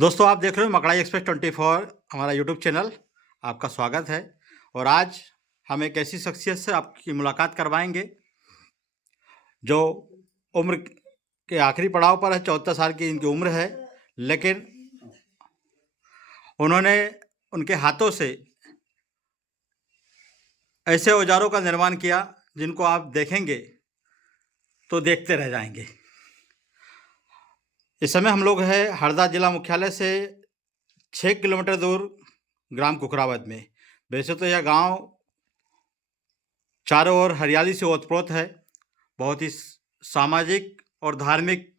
दोस्तों, आप देख रहे हो मकड़ाई एक्सप्रेस 24 हमारा यूट्यूब चैनल। आपका स्वागत है। और आज हम एक ऐसी शख्सियत से आपकी मुलाकात करवाएंगे जो उम्र के आखिरी पड़ाव पर है। 74 साल की इनकी उम्र है, लेकिन उन्होंने उनके हाथों से ऐसे औजारों का निर्माण किया जिनको आप देखेंगे तो देखते रह जाएंगे। इस समय हम लोग हैं हरदा जिला मुख्यालय से 6 किलोमीटर दूर ग्राम कुकरावत में। वैसे तो यह गांव चारों ओर हरियाली से ओतप्रोत है। बहुत ही सामाजिक और धार्मिक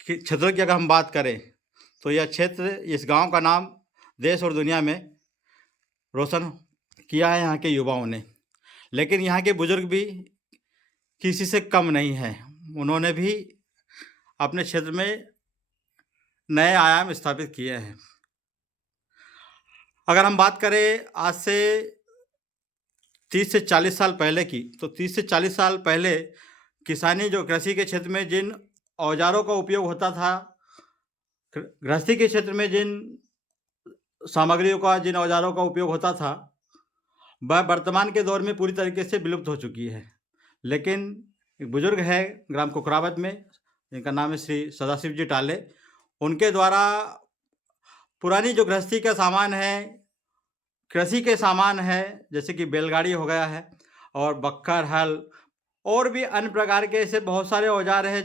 क्षेत्रों की अगर हम बात करें तो यह क्षेत्र, इस गांव का नाम देश और दुनिया में रोशन किया है यहाँ के युवाओं ने। लेकिन यहाँ के बुजुर्ग भी किसी से कम नहीं हैं। उन्होंने भी अपने क्षेत्र में नए आयाम स्थापित किए हैं। अगर हम बात करें आज से 30 से 40 साल पहले की, तो 30 से 40 साल पहले किसानी, जो कृषि के क्षेत्र में जिन औजारों का उपयोग होता था, गृहस्थी के क्षेत्र में जिन सामग्रियों का, जिन औजारों का उपयोग होता था, वह वर्तमान के दौर में पूरी तरीके से विलुप्त हो चुकी है। लेकिन एक बुजुर्ग है ग्राम कुकरावत में, जिनका नाम है श्री सदाशिव जी टाले। उनके द्वारा पुरानी जो गृहस्थी का सामान है, कृषि के सामान है, जैसे कि बैलगाड़ी हो गया है और बक्खर, हल और भी अन्य प्रकार के ऐसे बहुत सारे औजार हैं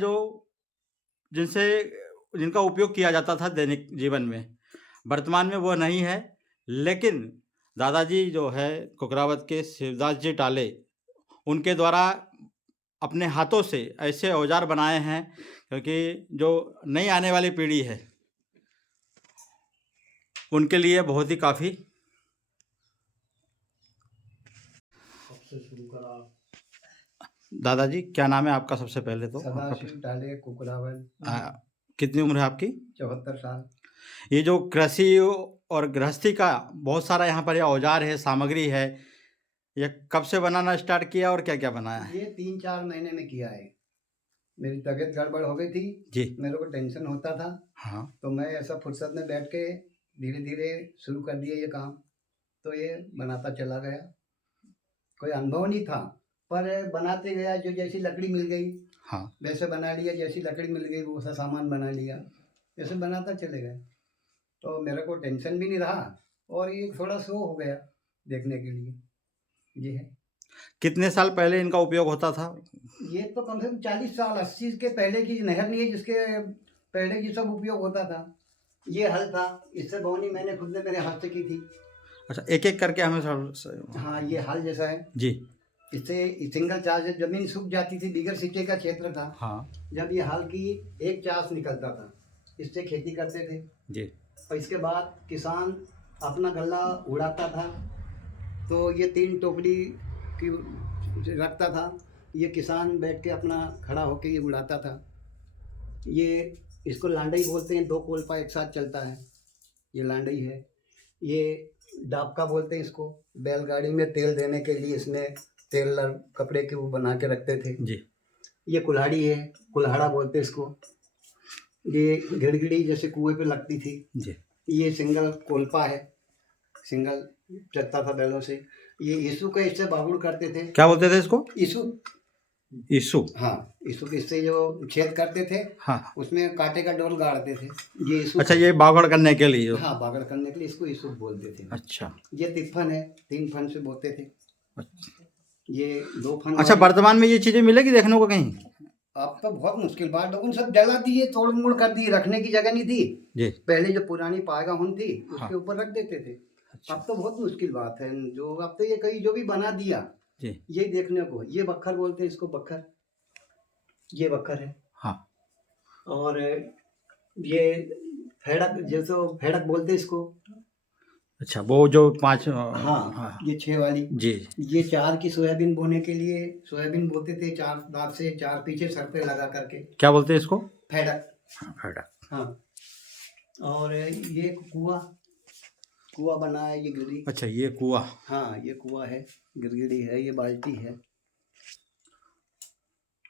जिनका उपयोग किया जाता था दैनिक जीवन में। वर्तमान में वो नहीं है। लेकिन दादाजी जो है कुकरावत के शिवदास जी टाले, उनके द्वारा अपने हाथों से ऐसे औजार बनाए हैं, क्योंकि जो नई आने वाली पीढ़ी है उनके लिए बहुत ही काफ़ी। दादाजी, क्या नाम है आपका? सबसे पहले तो सदाशिव टाले, कुकरावत। कितनी उम्र है आपकी? 74 साल। ये जो कृषि और गृहस्थी का बहुत सारा यहाँ पर औजार है, सामग्री है, ये कब से बनाना स्टार्ट किया और क्या क्या बनाया है? ये 3-4 महीने में किया है। मेरी तबीयत गड़बड़ हो गई थी जी। मेरे को टेंशन होता था। हाँ। तो मैं ऐसा फुर्सत में बैठ के धीरे धीरे शुरू कर दिया ये काम। तो ये बनाता चला गया। कोई अनुभव नहीं था, पर बनाते गया। जो जैसी लकड़ी मिल गई, हाँ, वैसे बना लिया। जैसी लकड़ी मिल गई वो सा सामान बना लिया। ऐसे बनाता चले गए। तो मेरे को टेंशन भी नहीं रहा और ये थोड़ा शो हो गया देखने के लिए। ये है। कितने साल पहले इनका उपयोग होता था? ये तो कम से कम 40 साल 80 के पहले की नहर नहीं है जिसके पहले की सब उपयोग होता था। ये हल था, इससे बोनी मैंने खुद ने मेरे हाथ से की थी। अच्छा, एक एक करके हमें हाँ, ये हल जैसा है जी। इससे सिंगल चार्ज जमीन सूख जाती थी, बिगर सिंचाई का क्षेत्र था। हाँ जब ये हल की एक चार्ज निकलता था, इससे खेती करते थे जी। और इसके बाद किसान अपना गल्ला उड़ाता था। तो ये 3 टोकरी की रखता था। ये किसान बैठ के अपना खड़ा होके ये उड़ाता था। ये इसको लांडई बोलते हैं। 2 कोलपा एक साथ चलता है, ये लांडई है। ये डाबका बोलते हैं इसको। बैलगाड़ी में तेल देने के लिए इसमें तेल कपड़े के वो बना के रखते थे जी। ये कुल्हाड़ी है, कुल्हाड़ा बोलते इसको। ये गिड़गिड़ी जैसे कुएं पे लगती थी जी। ये सिंगल कोलपा है, सिंगल चलता था बैलों से। ये यीशु का इससे बागुड़ करते थे। क्या बोलते थे इसको? यीशु। यीशु। हाँ, यीशु के इससे जो छेद करते थे, हाँ, उसमें कांटे का डोल गाड़ते थे। ये यीशु। अच्छा, ये बागड़ करने के लिए? हाँ, बागड़ करने के लिए इसको यीशु बोलते थे। अच्छा। ये तिफन है, 3 फन से बोते थे। ये 2 फन। अच्छा, वर्तमान में ये चीजें मिलेगी देखने को कहीं? अब तो बहुत मुश्किल बात, लोगों सब जला दिए, तोड़ मोड़ कर दी, रखने की जगह नहीं थी जी। पहले जो पुरानी पायगा हुन थी उसके हाँ। ऊपर रख देते थे। अच्छा। अब तो बहुत मुश्किल बात है। जो अब तो ये कहीं जो भी बना दिया जी। ये देखने को। ये बक्खर बोलते हैं इसको, बक्खर। ये बक्खर है। हाँ। और ये फेड़क, जैसे फेड़क बोलते हैं इसको। अच्छा, वो जो 5। हाँ, हाँ। ये 6 वाली। जी। ये 4 की सोयाबीन बोने के लिए सोयाबीन बोते थे, 4 दांत से, 4 पीछे सर पे लगा करके। क्या बोलते हैं इसको? फेड़क। हाँ, फेडक। हाँ। और ये कुआ बना है, ये गिरी। अच्छा, ये कुआ। हाँ, ये कुआ है, गिरगिड़ी है, ये बाल्टी है।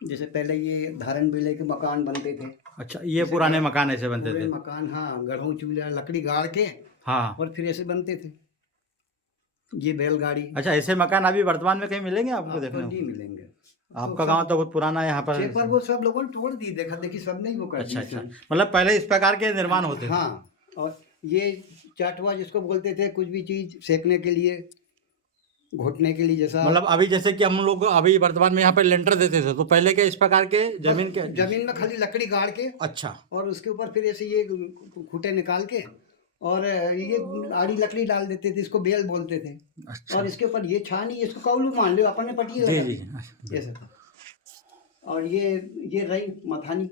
जैसे पहले ये धारण बिले के मकान बनते थे, अच्छा, ये पुराने मकान ऐसे बनते पूरे थे। मकान, हाँ, गढ़ों चूल्हा लकड़ी गाड़ के हाँ। और फिर ऐसे बनते थे। ये बैलगाड़ी अच्छा, ऐसे मकान अभी वर्तमान में कहीं मिलेंगे आपको आपको देखने नहीं को? मिलेंगे। आपका गांव तो बहुत पुराना है यहाँ पर। पर वो सब लोगों ने तोड़ दी, देखा देखी सब नहीं वो कर अच्छा दी अच्छा, इसमें। मतलब पहले इस प्रकार के निर्माण होते थे। हाँ, और ये चाटुआ जिसको बोलते थे, कुछ भी चीज सेकने के लिए, घोटने के लिए, जैसा मतलब अभी जैसे कि हम लोग अभी वर्तमान में यहाँ पर लेंटर देते थे, तो पहले के इस प्रकार के जमीन के। जमीन में खाली लकड़ी गाड़ के अच्छा और उसके ऊपर फिर ऐसे ये खूंटे निकाल के और ये आड़ी लकड़ी डाल देते थे, इसको बेल बोलते थे। अच्छा। और इसके ऊपर ये छानी, इसको कौलू मान लो, अपन ने पट्टी जी लगा जी। दी, ऐसा था। और ये रही मथानी,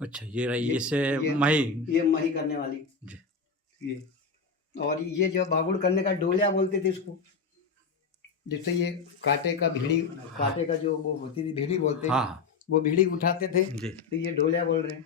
अच्छा, ये रही ये- इससे ये- मही। ये मही करने वाली जी। ये। और ये जो बागुड़ करने का डोलिया बोलते थे इसको, जिससे ये कांटे का भीड़ी, कांटे का जो वो होती थी भीड़ी बोलते हैं, हाँ वो भीड़ी उठाते थे, जी। तो ये डोलिया बोल रहे हैं।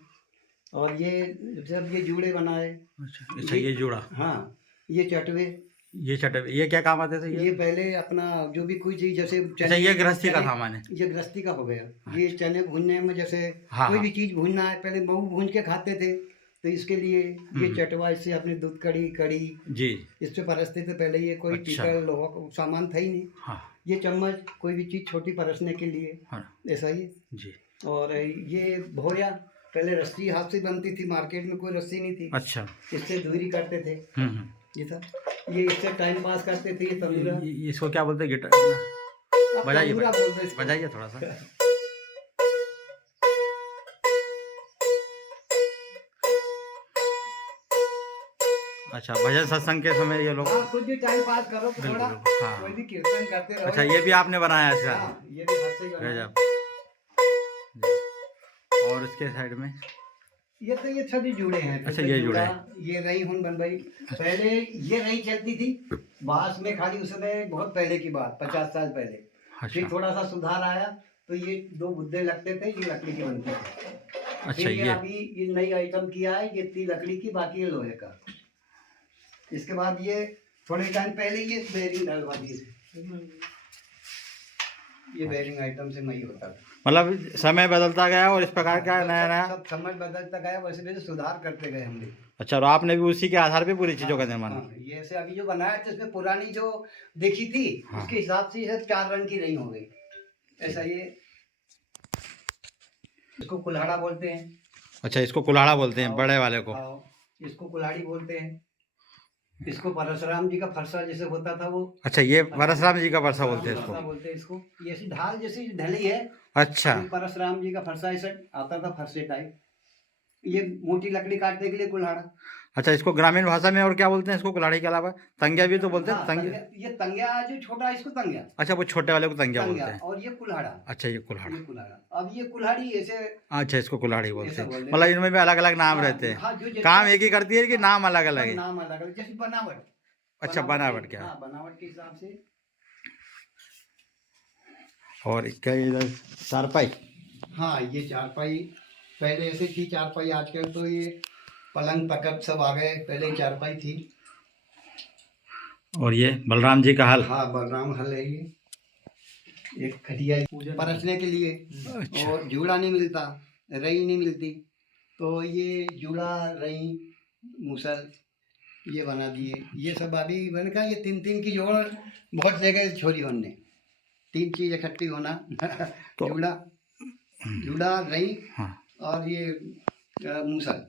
और ये जब ये जूड़े बनाए, अच्छा, ये जुड़ा। हाँ, ये चटवे, ये छठे, ये क्या काम आते थे ये पहले अपना जो भी कोई चीज, जैसे अच्छा, ये गृहस्थी का सामान है। ये गृहस्थी का हो गया। ये चने भूनने में, जैसे हाँ, कोई हाँ। भी चीज भूनना है, पहले महू भून के खाते थे, तो इसके लिए ये चटवा, इससे अपने दूध कड़ी जी। इस पे परसते थे पहले। ये कोई अच्छा। पीतल लोहा का सामान था ही नहीं। हाँ ये चम्मच, कोई भी चीज छोटी परसने के लिए, हाँ ऐसा ही। जी। और ये भोरिया, पहले रस्सी हाथ से बनती थी, मार्केट में कोई रस्सी नहीं थी, अच्छा। इससे दूरी करते थे। हम्म। ये था, ये इससे टाइम पास करते थे। ये तंदूरा, इसको क्या बोलते हैं? गिटार। अब बजाइए तंदूरा बोलते हैं इसको। बजाइए थोड़ा सा। अच्छा, भजन सत्संग के समय ये लोग। हाँ, कुछ भी टाइम पास करो तो बिल्कुल, थोड़ा बिल्कुल, हाँ। कोई भी कीर्तन करते रहो। अच्छा, ये भी आपने बनाया है ऐसा? हाँ, ये भी हाथ से ही बनाया। गजब। और इसके साइड में ये सभी जुड़े हैं। अच्छा, जैसे ये जुड़े जुड़ा, हैं। ये रही हुन बन भाई। पहले ये रही चलती थी बांस में खाली, उस समय बहुत पहले की बात, 50 साल पहले। फिर अच्छा थोड़ा सा सुधार आया, तो ये 2 बुद्धे लगते थे, ये लकड़ी के बनते थे। अच्छा। फिर ये ये अभी ये नई आइटम किया है, ये थी लकड़ी की, बाकी ये लोहे का। इसके बाद ये थोड़े टाइम पहले ये बेरिंग डलवा दिए थे। ये बेरिंग आइटम से नहीं होता था। मतलब समय बदलता गया और इस प्रकार का नया नया। सब समय बदलता गया, वैसे वैसे सुधार करते गए हमने। अच्छा, और आपने भी उसी के आधार पे पूरी चीजों का निर्माण। हाँ, ये ऐसे अभी जो बनाया था, इसमें पुरानी जो देखी थी, हाँ। उसके हिसाब से ये 4 रंग की नहीं हो गई ऐसा। ये इसको कुल्हाड़ा बोलते हैं। अच्छा, इसको कुल्हाड़ा बोलते हैं, बड़े वाले को। हाँ, इसको कुल्हाड़ी बोलते हैं। इसको परशुराम जी का फरसा जैसे होता था वो। अच्छा, ये परशुराम जी का वर्षा बोलते हैं फरसा इसको। बोलते हैं इसको। ये ऐसी ढाल जैसी ढली है। अच्छा। ये परशुराम जी का फरसा ऐसा आता था, फरसे टाइप। ये मोटी लकड़ी काटने के लिए कुल्हाड़ा। अच्छा, इसको ग्रामीण भाषा में और क्या बोलते हैं इसको कुल्हाड़ी के अलावा? तंगिया भी तो बोलते हैं। हाँ, तंगिया। ये तंगिया जो छोटा है, इसको तंगिया। अच्छा, वो छोटे वाले को तंगिया बोलते तंगिया। हैं। और ये कुल्हाड़ा। अच्छा, ये कुल्हाड़ा। ये कुल्हाड़ा। अब ये कुल्हाड़ी ऐसे। अच्छा, इसको कुल्हाड़ी बोलते ऐसा हैं। बोलते हैं। मतलब इनमें भी अलग अलग नाम हाँ, रहते हाँ, हैं। जो जैसे- काम एक ही करती है कि नाम अलग अलग है? नाम अलग अलग, जैसे बनावट। अच्छा, बनावट क्या है? हाँ, बनावट के हिसाब से। और क्या इधर चारपाई? हाँ, ये चारपाई पहले ऐसे थी चारपाई, आजकल तो ये पलंग तकत सब आ गए, पहले चारपाई थी। और ये बलराम जी का हल? हाँ, बलराम हल है ये। एक खटिया परसने के लिए। अच्छा। और जूड़ा नहीं मिलता, रई नहीं मिलती, तो ये जूड़ा, रई, मुसल ये बना दिए। ये सब अभी मैंने कहा, ये 3-3 की जोड़ बहुत जगह छोड़ी हमने। 3 चीज इकट्ठी होना। तो- जूड़ा, रई हाँ। और ये मुसल।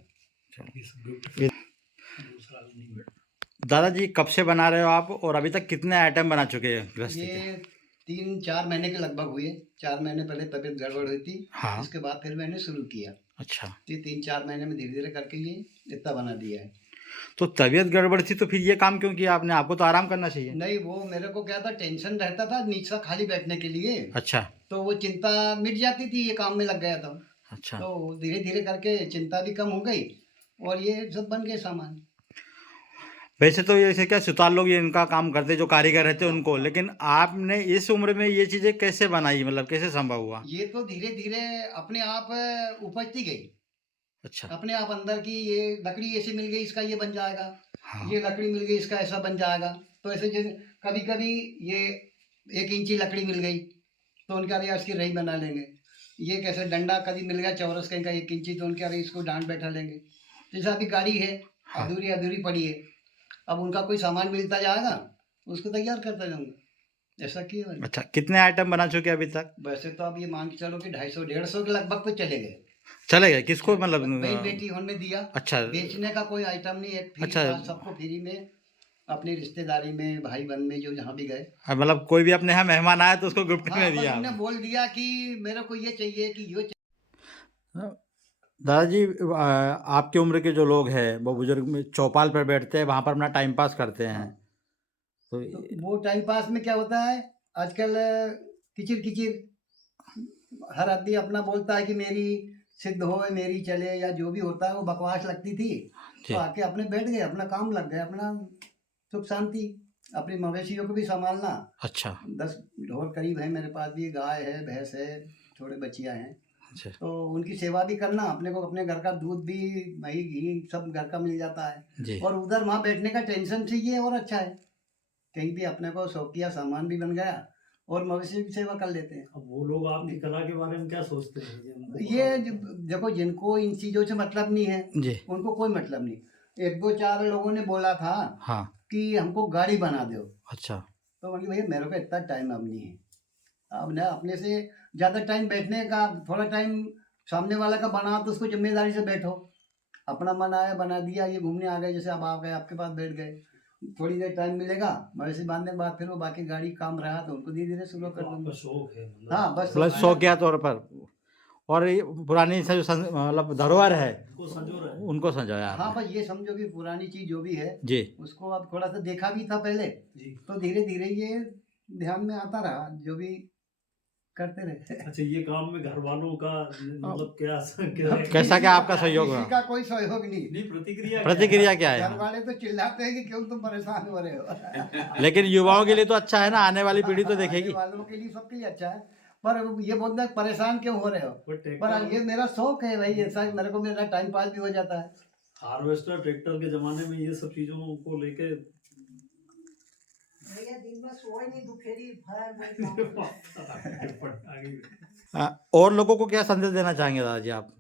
दादाजी कब से बना रहे हो आप, और अभी तक कितने आइटम बना चुके हैं गृहस्थी के? ये 3-4 महीने के लगभग हुए। 4 महीने पहले तबीयत गड़बड़ हुई थी। हाँ। इसके बाद फिर मैंने शुरू किया। अच्छा, ये 3-4 महीने में धीरे धीरे करके ये इतना बना दिया है। तो तबीयत गड़बड़ थी तो फिर ये काम क्यों किया आपने? आपको तो आराम करना चाहिए। नहीं, वो मेरे को क्या था, टेंशन रहता था नीचा खाली बैठने के लिए, अच्छा तो वो चिंता मिट जाती थी, ये काम में लग गया था। अच्छा। तो धीरे धीरे करके चिंता भी कम हो गई और ये सब बन गए सामान। वैसे तो जैसे क्या सुतार लोग ये इनका काम करते, जो कारीगर रहते हैं उनको, लेकिन आपने इस उम्र में ये चीजें कैसे बनाई, मतलब कैसे संभव हुआ? ये तो धीरे धीरे अपने आप उपजती गई। अच्छा। अपने आप अंदर की, ये लकड़ी ऐसी मिल गई, इसका ये बन जाएगा। हाँ। ये लकड़ी मिल गई, इसका ऐसा बन जाएगा। तो ऐसे जैसे कभी कभी ये 1 इंची लकड़ी मिल गई, तो उनका यार इसकी रही बना लेंगे। ये कैसे डंडा कभी मिल गया चौरस कहीं का 1 इंची तो उनके अरे इसको डांट बैठा लेंगे। जैसे अभी गाड़ी है हाँ। अधूरी अधूरी पड़ी है, अब उनका कोई सामान मिलता जाएगा उसको तैयार करता जाऊंगा, ऐसा किया मैंने। अच्छा, कितने आइटम बना चुके हैं अभी तक? वैसे तो अब ये मान के चलो कि 250-150 के लगभग तो चले गए। चले गए किसको मतलब? बहन बेटी होने दिया, अच्छा बेचने का कोई आइटम नहीं है, फ्री अच्छा। था, सबको फ्री में अपनी रिश्तेदारी में भाई बहन में जो जहाँ भी गए। मतलब कोई भी अपने यहाँ मेहमान आया तो उसको गिफ्ट हाँ में बस दिया उन्होंने आपने। बोल दिया कि मेरे को ये चाहिए कि ये दादाजी, आपकी उम्र के जो लोग हैं वो बुजुर्ग में चौपाल पर बैठते हैं, वहाँ पर अपना टाइम पास करते हैं। हाँ, तो तो वो टाइम पास में क्या होता है आजकल किचिर किचिर हर आदमी अपना बोलता है कि मेरी सिद्ध हो मेरी चले या जो भी होता है वो बकवास लगती थी, तो जी आके अपने बैठ गए अपना काम लग गए अपना सुख शांति, अपनी मवेशियों को भी संभालना। अच्छा 10 ढोर करीब है मेरे पास भी, गाय है भैंस है थोड़े बच्चियाँ हैं, अच्छा तो उनकी सेवा भी करना, अपने को अपने घर का दूध भी दही घी सब घर का मिल जाता है, जी। और उधर वहाँ बैठने का टेंशन से ये और अच्छा है, कहीं भी अपने को शौकिया सामान भी बन गया और मवेशी की सेवा कर लेते हैं। अब वो लोग आपकी कला के बारे में क्या सोचते हैं? ये देखो जिनको इन चीज़ों से मतलब नहीं है जी उनको कोई मतलब नहीं। 1-2-4 लोगों ने बोला था हाँ। कि हमको गाड़ी बना दो, अच्छा तो मैंने भैया मेरे को इतना टाइम अब नहीं है, अब ना अपने से ज़्यादा टाइम बैठने का, थोड़ा टाइम सामने वाला का बना तो उसको जिम्मेदारी से बैठो, अपना मन आया बना दिया, ये घूमने आ गए जैसे अब आ गए आपके पास बैठ गए, थोड़ी देर टाइम मिलेगा मवेशी बांधने के बाद फिर वो बाकी गाड़ी काम रहा तो उनको धीरे धीरे शुरू कर आपका दूंगा। शौक है मतलब हाँ बस प्लस शौकिया तौर पर, और ये पुरानी से जो मतलब धरोहर है उनको संजो रहे हैं। उनको संजोया हाँ आपने। बस ये समझो कि पुरानी चीज जो भी है जी उसको अब थोड़ा सा देखा भी था पहले, जी। तो धीरे धीरे ये ध्यान में आता रहा, जो भी करते रहे। अच्छा, ये काम में घर वालों का मतलब क्या कैसा क्या आपका सहयोग किसी रहा? का कोई सहयोग नहीं, नहीं, प्रतिक्रिया प्रतिक्रिया क्या घर है? वाले तो चिल्लाते हैं कि क्यों तुम परेशान हो रहे हो। लेकिन युवाओं के लिए तो अच्छा है ना, आने वाली पीढ़ी तो आने देखेगी। वालों के लिए सबके लिए अच्छा है, पर ये बोलते हैं परेशान क्यों हो रहे हो, पर ये मेरा शौक है भाई, ऐसा मेरे को मेरा टाइम पास भी हो जाता है। हार्वेस्टर ट्रैक्टर के जमाने में ये सब चीजों को लेके भैया दिन में सोए नहीं दोपहरी और लोगों को क्या संदेश देना चाहेंगे दादाजी आप?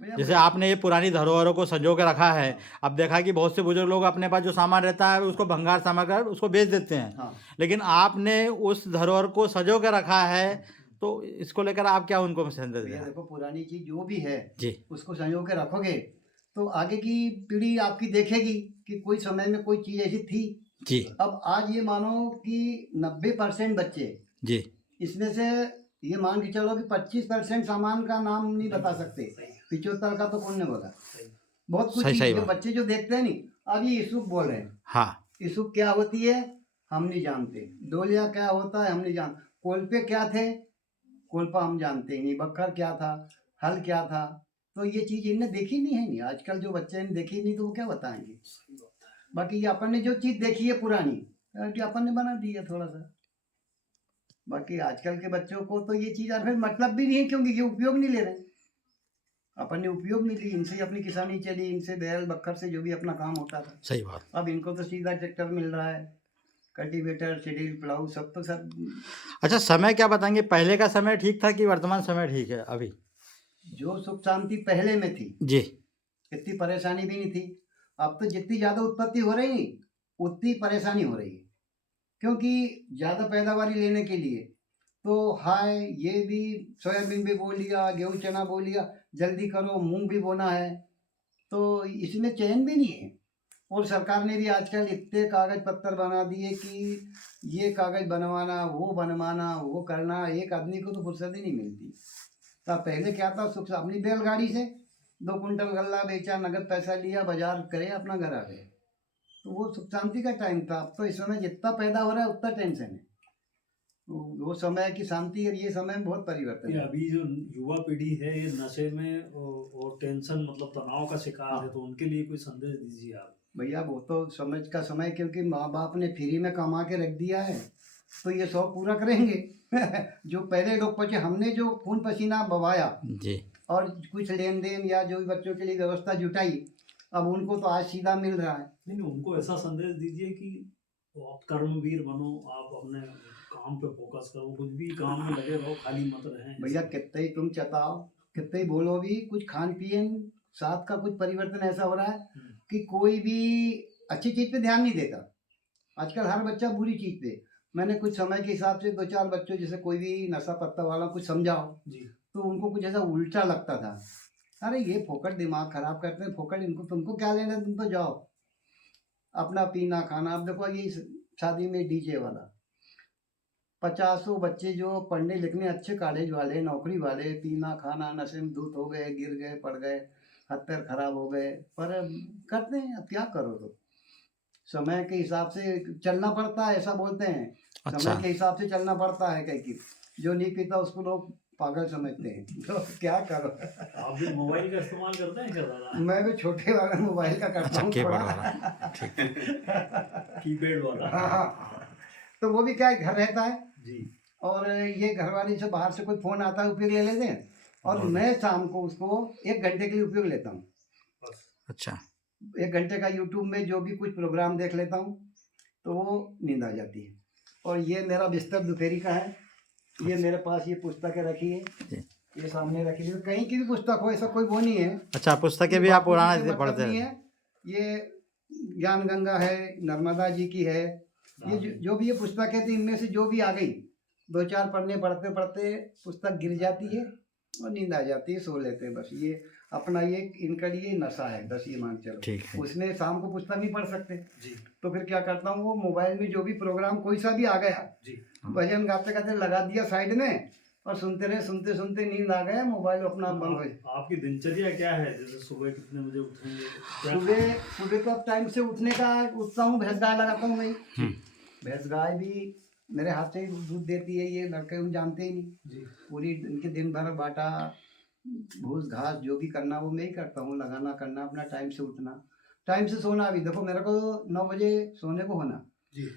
जैसे आपने ये पुरानी धरोहरों को संजो के रखा है, अब देखा कि बहुत से बुजुर्ग लोग अपने पास जो सामान रहता है उसको भंगार सामान कर उसको बेच देते हैं, हाँ। लेकिन आपने उस धरोहर को संजो के रखा है, तो इसको लेकर आप क्या उनको संदेश भैया देना? देखो पुरानी चीज जो भी है जी उसको संजो के रखोगे तो आगे की पीढ़ी आपकी देखेगी कि कोई समय में कोई चीज ऐसी थी। जी अब आज ये मानो कि 90% बच्चे, जी इसमें से ये मान के चलो कि 25% सामान का नाम नहीं बता सकते, 75 का तो कौन ने बोला, बहुत कुछ सही चीज जो बात। बच्चे जो देखते हैं नहीं, अब ये इसुक बोल रहे हैं, हाँ इसुक क्या होती है हम नहीं जानते, डोलिया क्या होता है हम नहीं जानते, कोल्पे क्या थे कोल्पा हम जानते ही नहीं, बक्खर क्या था, हल क्या था, तो ये चीज इनने देखी नहीं है, नहीं आजकल जो बच्चे ने देखी नहीं तो वो क्या बताएंगे। बाकी ये अपन ने जो चीज देखी है पुरानी कि अपन ने बना दी है थोड़ा सा, बाकी आजकल के बच्चों को तो ये चीज फिर मतलब भी नहीं है क्योंकि ये उपयोग नहीं ले रहे, अपन ने उपयोग नहीं ली, इनसे ही अपनी किसानी चली, इनसे बैल बक्खर से जो भी अपना काम होता था। सही बात। अब इनको तो सीधा ट्रैक्टर मिल रहा है, कल्टीवेटर शेड्यूल प्लाऊ सब तो सब। अच्छा, समय क्या बताएंगे, पहले का समय ठीक था कि वर्तमान समय ठीक है अभी? जो सुख शांति पहले में थी जी इतनी परेशानी भी नहीं थी, अब तो जितनी ज़्यादा उत्पत्ति हो रही उतनी परेशानी हो रही है, क्योंकि ज़्यादा पैदावारी लेने के लिए तो हाय ये भी सोयाबीन भी बो लिया, गेहूँ चना बो लिया, जल्दी करो मूंग भी बोना है, तो इसमें चैन भी नहीं है, और सरकार ने भी आजकल इतने कागज पत्तर बना दिए कि ये कागज बनवाना वो करना, एक आदमी को तो फुर्सत ही नहीं मिलती। तो पहले क्या था सुख अपनी बैलगाड़ी से 2 कुंटल गल्ला बेचा, नगद पैसा लिया, बाजार करे, अपना घर आ गए, तो वो सुख शांति का टाइम था। अब तो इस समय जितना पैदा हो रहा है उतना टेंशन है, वो समय की शांति और ये समय में बहुत परिवर्तन है। अभी जो युवा पीढ़ी है ये नशे में और टेंशन मतलब तनाव का शिकार है, तो उनके लिए कोई संदेश दीजिए आप। भैया वो तो समझ का समय, क्योंकि माँ बाप ने फ्री में कमा के रख दिया है तो ये शौक पूरा करेंगे। जो पहले लोग बचे, हमने जो खून पसीना बवाया जी और कुछ लेन देन या जो भी बच्चों के लिए व्यवस्था जुटाई, अब उनको तो आज सीधा मिल रहा है। नहीं, उनको ऐसा संदेश दीजिए कि आप कर्मवीर बनो, आप अपने काम पे फोकस करो, कुछ भी काम में लगे रहो, खाली मत रहे। भैया कितने ही तुम चताओ, कितने ही बोलो, भी कुछ खान पीन साथ का कुछ परिवर्तन ऐसा हो रहा है कि कोई भी अच्छी चीज पे ध्यान नहीं देता। आजकल हर बच्चा बुरी चीज पे। मैंने कुछ समय के हिसाब से 2-4 बच्चों, जैसे कोई भी नशा पत्ता वाला कुछ समझाओ जी तो उनको कुछ ऐसा उल्टा लगता था। अरे ये फोकट दिमाग खराब करते हैं, फोकट इनको, तुमको क्या लेना, तुम तो जाओ अपना पीना खाना। अब देखो ये शादी में डीजे वाला 50 बच्चे जो पढ़ने लिखने अच्छे कॉलेज वाले नौकरी वाले, पीना खाना नशे में धुत हो गए, गिर गए, पड़ गए, हाथ पैर खराब हो गए, पर करते हैं। अब क्या करो, तो समय के हिसाब से चलना पड़ता है, ऐसा बोलते हैं। अच्छा। समय के हिसाब से चलना पड़ता है, कहीं की जो नहीं पीता उसको लोग पागल समझते हैं। तो क्या करो। आप भी मोबाइल का इस्तेमाल करते हैं क्या दादा? मैं भी छोटे वाला मोबाइल का करता अच्छा, हूँ कीपैड थोड़ा। वाला, ठीक। कीपैड वाला। हाँ हाँ। तो वो भी क्या है, घर रहता है जी और ये घरवाली से बाहर से कोई फोन आता है, उपयोग ले लेते हैं, और मैं शाम को उसको 1 घंटे के लिए उपयोग लेता हूँ। बस। अच्छा। 1 घंटे का यूट्यूब में जो भी कुछ प्रोग्राम देख लेता हूँ तो वो नींद आ जाती है। और ये मेरा बिस्तर दोपहरी का है। ये मेरे पास ये पुस्तकें रखी है, ये सामने रखी है। कहीं की भी पुस्तक हो, ऐसा कोई वो नहीं है। अच्छा, पुस्तकें भी आप पुराना मतलब पढ़ते नहीं हैं? है। ये ज्ञान गंगा है, नर्मदा जी की है, ये जो भी ये पुस्तक है, तो इनमें से जो भी आ गई 2-4 पढ़ने पढ़ते पढ़ते पुस्तक गिर जाती है और नींद आ जाती है, सो लेते हैं। बस ये अपना ये इनका लिए नशा है, बस ये मान चलो। ठीक है। उसमें शाम को पुस्तक नहीं पढ़ सकते, जी तो फिर क्या करता हूँ, वो मोबाइल में जो भी प्रोग्राम कोई सा भी आ गया, जी भजन गाते गाते लगा दिया साइड में, और सुनते रहे, सुनते सुनते नींद आ गया, मोबाइल अपना बंद हो गया। आपकी दिनचर्या क्या है? जैसे सुबह कितने बजे उठेंगे? क्या सुबह तो अब टाइम से उठने का उठता हूँ, भैंस गाय लगाता हूँ मैं। भैंस गाय भी मेरे हाथ से ही दूध देती है, ये लड़के उन जानते ही नहीं। जी पूरी इनके दिन भर बाटा भूस घास जो भी करना वो मैं ही करता हूँ, लगाना करना, अपना टाइम से उठना, टाइम से सोना भी। देखो मेरे को 9 बजे सोने को होना, जी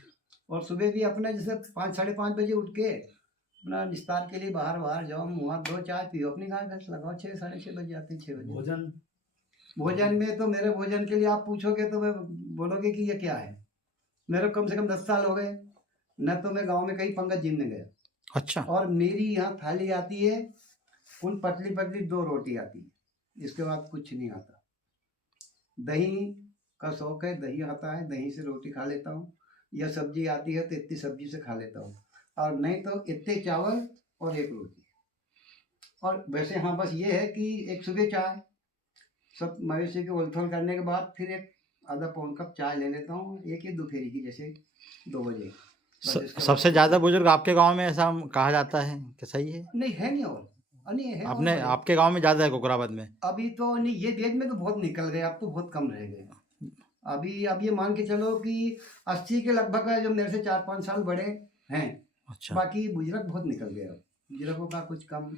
और सुबह भी अपने जैसे 5-5:30 बजे उठ के अपना निस्तार के लिए बाहर जाओ, मुँह हाथ धो, चाय पियो, अपनी गाय भैंस लगाओ। 6-6:30 बज जाते हैं, 6 बजे। भोजन भोजन में तो मेरे भोजन के लिए आप पूछोगे तो मैं बोलोगे कि ये क्या है। मेरे कम से कम 10 साल हो गए न, तो मैं गांव में कहीं पंगत जिमने गया। अच्छा। और मेरी यहाँ थाली आती है, उन पतली पतली 2 रोटी आती है, इसके बाद कुछ नहीं आता। दही का शौक है, दही आता है, दही से रोटी खा लेता हूँ, या सब्जी आती है तो इतनी सब्जी से खा लेता हूँ, और नहीं तो इतने चावल और 1 रोटी। और वैसे हाँ, बस ये है कि एक सुबह चाय, सब मवेशी के उलथल करने के बाद फिर एक आधा पौन कप चाय ले लेता हूँ, एक ही दोपहरी की, जैसे 2 बजे। बस इसके बाद सबसे ज्यादा बुजुर्ग आपके गांव में ऐसा कहा जाता है कि सही है? नहीं है, नहीं और नहीं है और अपने बड़े। आपके गांव में ज्यादा है कोकराबाद में? अभी तो नहीं, ये डेज में तो बहुत निकल गए, अब तो बहुत कम रह गए। अभी अब ये मान के चलो कि 80 के लगभग है, जो मेरे से 4-5 साल बड़े हैं। अच्छा। बाकी बुजुर्ग बहुत निकल गए, अब बुजुर्गों का कुछ कम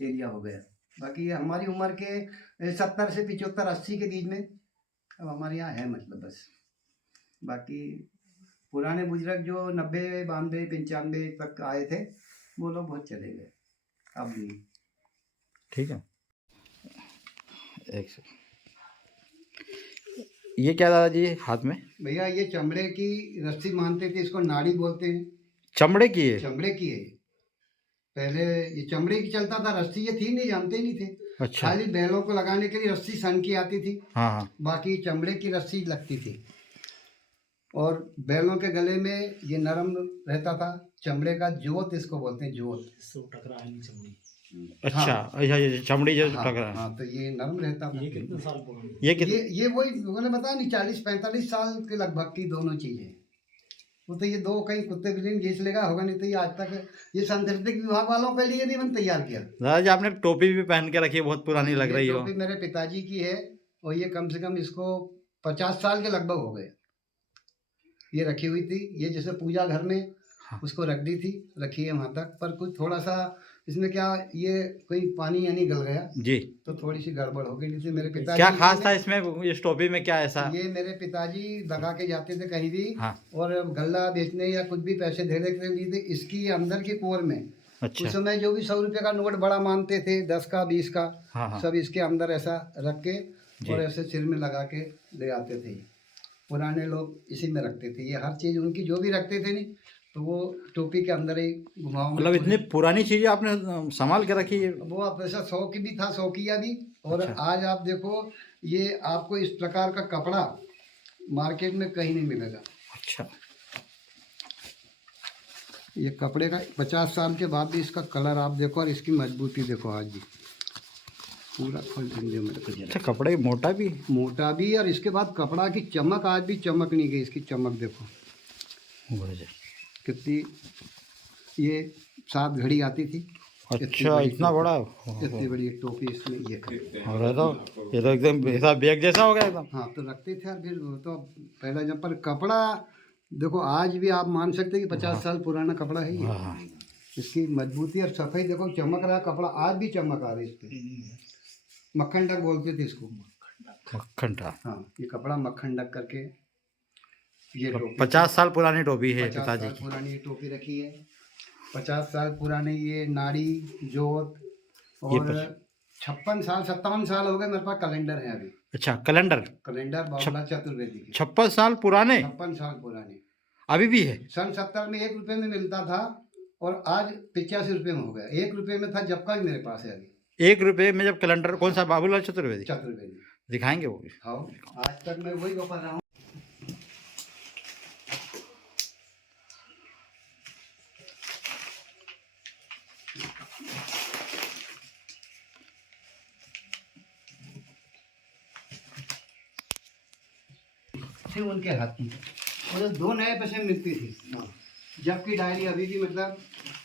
एरिया हो गया। बाकी हमारी उम्र के 70 से 75, 80 के बीच में अब हमारे यहाँ है, मतलब बस। बाकी पुराने बुजुर्ग जो 90, 92, 95 तक आए थे, वो लोग बहुत चले गए, अब नहीं। ठीक है। एक सेकंड, ये क्या दादाजी हाथ में? भैया ये चमड़े की रस्सी मानते थे, इसको नाड़ी बोलते हैं। चमड़े की है? चमड़े की है। पहले ये चमड़े की चलता था, रस्सी ये थी नहीं, जानते नहीं थे। अच्छा। खाली बैलों को लगाने के लिए रस्सी सन की आती थी, हाँ हाँ। बाकी चमड़े की रस्सी लगती थी। और बैलों के गले में ये नरम रहता था, चमड़े का जोत इसको बोलते हैं, जोत। इससे टकरा नहीं चमड़ी। अच्छा। हाँ। अच्छा, ये चमड़ी जो हाँ, टकरा। हाँ, तो ये नरम रहता था। ये कितने साल पुरानी? ये वही मैंने बताया नहीं, 40-45 साल के लगभग की दोनों चीजें। वो तो ये 2 कहीं कुत्ते बिल्ली घींच लेगा होगा, नहीं तो ये आज तक ये सांस्कृतिक विभाग वालों के लिए नहीं मैंने तैयार किया। दादाजी आपने टोपी भी पहन के रखी है, बहुत पुरानी लग रही ये हो। टोपी मेरे पिताजी की है, और ये कम से कम इसको 50 साल के लगभग हो गए, ये रखी हुई थी। ये जैसे पूजा घर में उसको रख दी थी, रखी है वहाँ तक। पर कुछ थोड़ा सा इसमें क्या, ये कोई पानी यानी गल गया जी। तो थोड़ी सी गड़बड़ हो गई। जैसे मेरे पिताजी, क्या खास था इसमें, इस टोपी में क्या ऐसा? ये मेरे पिताजी दगा के जाते थे कहीं भी, हाँ। और गल्ला बेचने या कुछ भी पैसे देने के लिए थे, इसकी अंदर की कोर में अच्छा। उस समय जो भी 100 रुपये का नोट बड़ा मानते थे, 10 का 20 का, हाँ हाँ। सब इसके अंदर ऐसा रख के जी। और ऐसे सिर में लगा के ले आते थे। पुराने लोग इसी में रखते थे, ये हर चीज़ उनकी जो भी रखते थे नहीं, तो वो टोपी के अंदर ही घुमाऊंगा। मतलब इतनी पुरानी चीजें आपने संभाल के रखी है। वो आप ऐसा शौक भी था, शौकिया भी। और अच्छा। आज आप देखो, ये आपको इस प्रकार का कपड़ा मार्केट में कहीं नहीं मिलेगा। अच्छा। ये कपड़े का 50 साल के बाद भी इसका कलर आप देखो और इसकी मजबूती देखो। आज भी पूरा खोल देंगे मेरे को। अच्छा, कपड़े मोटा भी। मोटा भी, और इसके बाद कपड़ा की चमक आज भी चमक नहीं गई। इसकी चमक देखो बढ़िया। कितनी। ये 7 घड़ी आती थी। अच्छा, इतना बड़ा। इतनी बड़ी एक टोपी इसमें ये और ये तो एकदम ऐसा बैग जैसा हो गया एकदम। हाँ, तो रखते थे। और फिर वो तो पहला जब पर कपड़ा देखो, आज भी आप मान सकते हैं कि 50 साल पुराना कपड़ा है ये। हाँ। इसकी मजबूती और सफाई देखो, चमक रहा कपड़ा, आज भी चमक आ रही है इस पे। मक्खन डक बोलते थे इसको। मक्खन था। हाँ, ये कपड़ा मक्खन डक करके ये टोपी 50 साल पुरानी टोपी है 50 पिताजी साल की। पुरानी ये टोपी रखी है। 50 साल पुराने ये नाड़ी जोत। और 56 साल 57 साल हो गए मेरे पास कैलेंडर है अभी। अच्छा, कैलेंडर कैलेंडर बाबूलाल चतुर्वेदी के 56 साल पुराने 56 साल पुराने। अभी भी है। सन 70 में 1 रुपये में मिलता था, और आज 85 रुपये में हो गया। 1 रुपये में था जब का भी मेरे पास है अभी। 1 रुपए में जब कैलेंडर, कौन सा, बाबूलाल चतुर्वेदी चतुर्वेदी दिखाएंगे वो भी। हाँ, आज तक मैं वही पढ़ रहा हूँ। थी उनके हाथ की, और 2 नए पैसे मिलती थी। जबकि डायरी अभी भी मतलब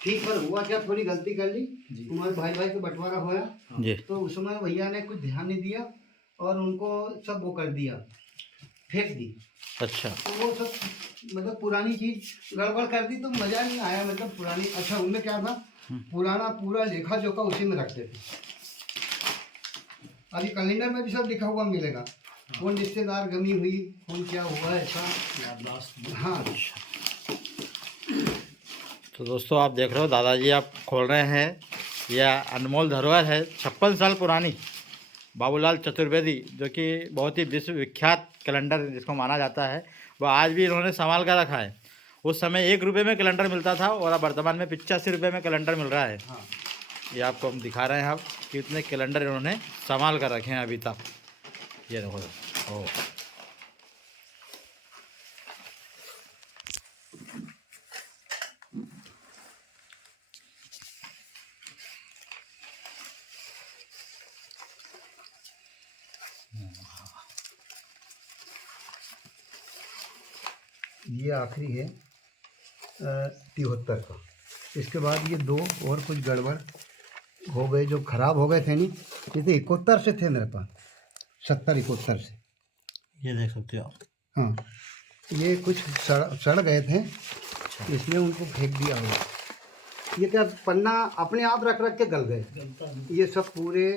ठीक पर हुआ क्या, थोड़ी गलती कर ली। हमारे भाई को बंटवारा हुआ जी। तो उसमें भैया ने कुछ ध्यान नहीं दिया और उनको सब वो कर दिया, फेंक दी। अच्छा। तो वो सब मतलब पुरानी चीज गड़बड़ कर दी तो मजा नहीं आया। मतलब पुरानी, अच्छा उनमें क्या था, पुराना पूरा लेखा जोखा उसी में रखते थे। अभी कैलेंडर में भी सब लिखा हुआ मिलेगा, कौन रिश्तेदार गमी हुई, कौन क्या हुआ, ऐसा। हाँ, तो दोस्तों आप देख रहे हो, दादाजी आप खोल रहे हैं, यह अनमोल धरोहर है 56 साल पुरानी, बाबूलाल चतुर्वेदी, जो कि बहुत ही विश्व विख्यात कैलेंडर जिसको माना जाता है, वह आज भी इन्होंने संभाल कर रखा है। उस समय 1 रुपये में कैलेंडर मिलता था और अब वर्तमान में 85 रुपये में कैलेंडर मिल रहा है। हाँ। ये आपको हम दिखा रहे हैं आप कि इतने कैलेंडर इन्होंने संभाल कर रखे हैं अभी तक। ये देखो। ओ ये आखिरी है 73 का। इसके बाद ये 2 और कुछ गड़बड़ हो गए जो खराब हो गए थे। नहीं, ये तो 71 से थे मेरे पास, 70-71 से। ये देख सकते हो आप। हाँ, ये कुछ सड़ गए थे, इसलिए उनको फेंक दिया हुआ। ये क्या पन्ना अपने आप रख रख के गल गए। ये सब पूरे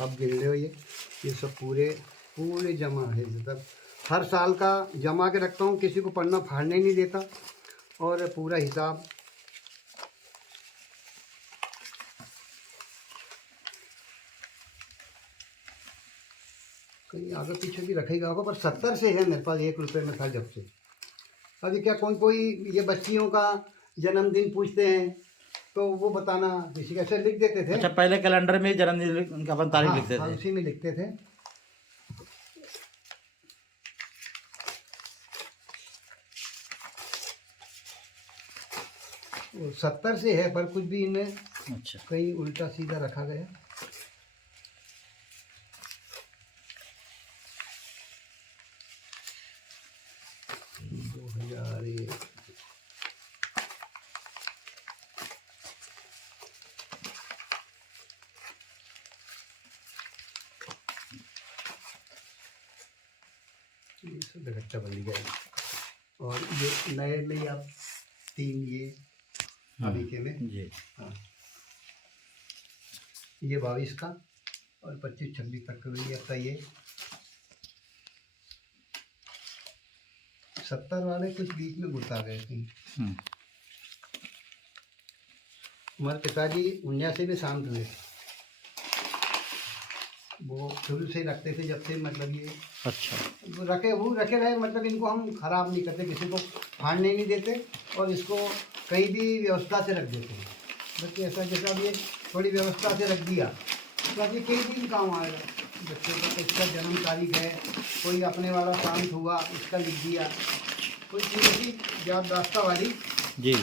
आप गिन रहे हो, ये सब पूरे जमा है। मतलब हर साल का जमा के रखता हूँ, किसी को पन्ना फाड़ने नहीं देता, और पूरा हिसाब। कहीं आगे पीछे भी रखेगा होगा, पर 70 से है मेरे पास। 1 रुपये में था जब से। अभी क्या कोई ये बच्चियों का जन्मदिन पूछते हैं तो वो बताना, किसी का ऐसे लिख देते थे। अच्छा, पहले कैलेंडर में जन्मदिन का अपन तारीख लिखते थे। उसी में लिखते थे। 70 से है, पर कुछ भी इनमें अच्छा। कहीं उल्टा सीधा रखा गया। ये सब इकट्ठा बन गया। और ये नए में आप 3 ये अभी के में जी। हाँ, ये 22 का और 25-26 तक का भी आता। ये 70 वाले कुछ बीच में गुता गए थे। हमारे पिताजी 79 में शांत हुए। वो शुरू से रखते थे, जब से मतलब ये अच्छा। रखे रहे, मतलब इनको हम खराब नहीं करते, किसी को फाड़ने नहीं देते और इसको कहीं भी व्यवस्था से रख देते हैं। बच्चे ऐसा जैसा अब ये थोड़ी व्यवस्था से रख दिया तो अभी कई दिन काम आएगा बच्चों का। इसका जन्म तारीख है, कोई अपने वाला शांत हुआ इसका लिख दिया, कोई चीज़ ऐसी याददाश्त वाली जी।